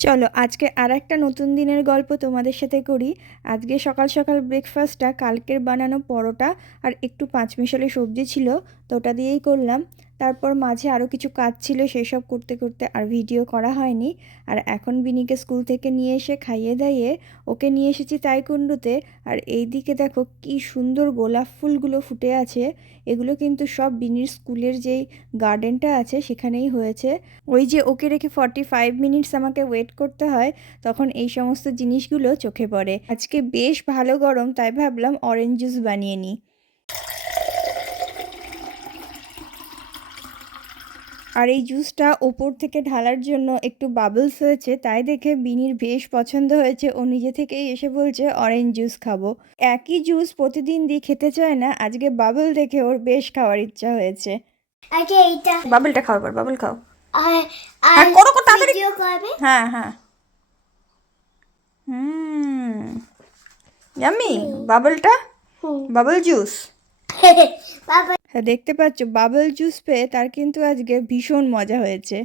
চলো আজকে আর একটা নতুন দিনের গল্প তোমাদের সাথে করি। আজকে সকাল সকাল ব্রেকফাস্টটা কালকের বানানো পরোটা আর একটু পাঁচমিশালি সবজি ছিল, তো ওটা দিয়েই করলাম। তারপর মাঝে আরও কিছু কাজ ছিল, সেসব করতে করতে আর ভিডিও করা হয়নি। আর এখন বিনিকে স্কুল থেকে নিয়ে এসে খাইয়ে দাইয়ে ওকে নিয়ে এসেছি তাইকুন্ডুতে। আর এই দিকে দেখো কি সুন্দর গোলাপ ফুলগুলো ফুটে আছে। এগুলো কিন্তু সব বিনির স্কুলের যেই গার্ডেনটা আছে সেখানেই হয়েছে। ওই যে ওকে রেখে 45 মিনিটস আমাকে ওয়েট করতে হয়, তখন এই সমস্ত জিনিসগুলো চোখে পড়ে। আজকে বেশ ভালো গরম, তাই ভাবলাম অরেঞ্জ জুস বানিয়ে নিই। আর এই জুসটা ওপর থেকে ঢালার জন্য একটু বাবলস হয়েছে, তাই দেখে বিনির বেশ পছন্দ হয়েছে। ও নিজে থেকেই এসে বলছে অরেঞ্জ জুস খাবো। একই জুস প্রতিদিন দিয়ে খেতে চায় না, আজকে বাবল দেখে ওর বেশ খাওয়ার ইচ্ছা হয়েছে। আগে এইটা বাবলটা খাও, এবার বাবল খাও। আর হ্যাঁ আর করো, তাড়াতাড়ি। ভিডিও করবে। হ্যাঁ হ্যাঁ। হুম, ইয়াম্মি বাবলটা, বাবল জুস। বাবা হ্যাঁ দেখতে পাচ্ছ, বাবল জুস পেয়ে তার কিন্তু আজকে ভীষণ মজা হয়েছে।